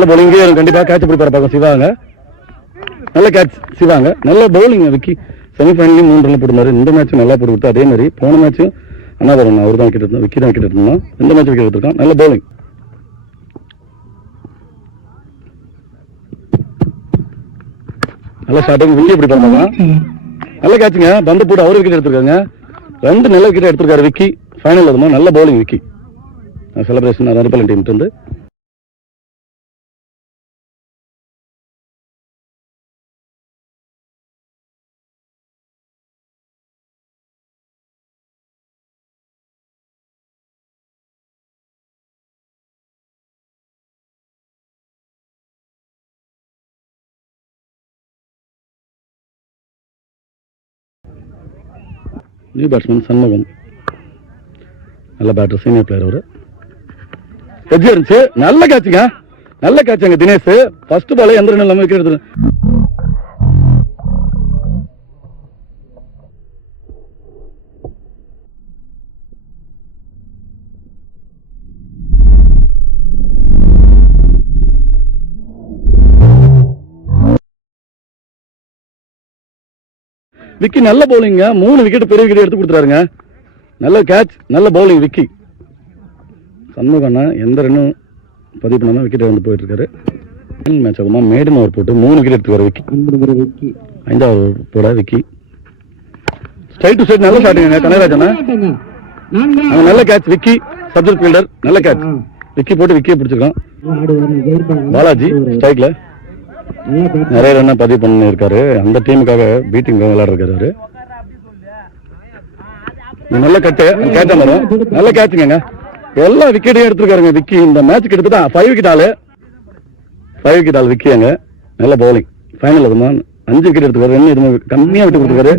நல்ல பவுலிங் கண்டிப்பாக கேட்ச் பிடி பார்ப்பாங்க சிவாங்க. நல்ல கேட்ச் சிவாங்க. நல்ல பவுலிங் விக்கி. செமிஃபைனலையும் 3 ரன் போட்டுருந்தாரு. இந்த மேட்சும் நல்லா போட்டு கொடுத்தா. அதே மாதிரி போன மேட்சும் அண்ணாதரன் அவர் தான் விக்கெட் எடுத்தோம். விக்கி தான் விக்கெட் எடுத்தோம். இந்த மேட்ச் விக்கெட் எடுத்திருக்கான். நல்ல பவுலிங். நல்ல ஸ்டார்டிங் விக்கி எப்படி பார்ப்பாங்க. நல்ல கேட்சுங்க. பந்து போட்டு அவர் விக்கெட் எடுத்திருக்காங்க. 2 நல்ல விக்கெட் எடுத்திருக்காரு விக்கி. ஃபைனல் அதுமா நல்ல bowling Vicky. Celebration ripple team இருந்து நியூ பேட்ஸ்மேன் சண்முகம். நல்ல பேட்டர், சீனியர் பிளேயர் அவரு. எட்ஜ் இருந்துச்சு. நல்ல கேட்சுங்க. நல்ல கேட்சுங்க தினேஷ். ஃபர்ஸ்ட் பால் எந்த ரன் இல்லாம விக்கெட் எடுத்து விக்கி. நல்ல பவுலிங்க. 3 விக்கெட் பெரிய விக்கெட் எடுத்து கொடுத்துறாருங்க. நல்ல கேட்ச், நல்ல பவுலிங் விக்கி. சண்முகண்ணா எந்த ரன்னும் பதிவு பண்ணாம விக்கெட் வந்து போயிட்டு இருக்காரு. மேட்ச் ஆகுமா மேடன் ஓவர் போட்டு 3 விக்கெட் எடுத்துக்காரு விக்கி. 5வது ஓவர் போட விக்கி. ஸ்ட்ரைட் டு ஸ்ட்ரைட் நல்ல ஷாட்டுங்க கனகராஜனா. நல்ல கேட்ச் விக்கி. Subject fielder. நல்ல கேட்ச் விக்கி போட்டு விக்கியை பிடிச்சிருக்கான். பாலாஜி ஸ்ட்ரைக்ல நிறைய ரன் பதிவு பண்ணிருக்காரு. அந்த டீமுக்காக பீட்டிங் விளையாடுறாரு அவரு. நல்ல கட்டு கேட்ட வரும். நல்ல கேட்சுங்க. எல்லா விக்கெட்டையும் எடுத்திருக்காருங்க விக்கி. இந்த மேட்ச் கிட்டத்தட்ட 5 விக்கெட் ஆள் விக்கியாங்க. நல்ல பவுலிங். ஃபைனல் அதுமா 5 விக்கெட் எடுத்துக்காரு. 2 கம்மியா விட்டு கொடுத்துருக்காரு.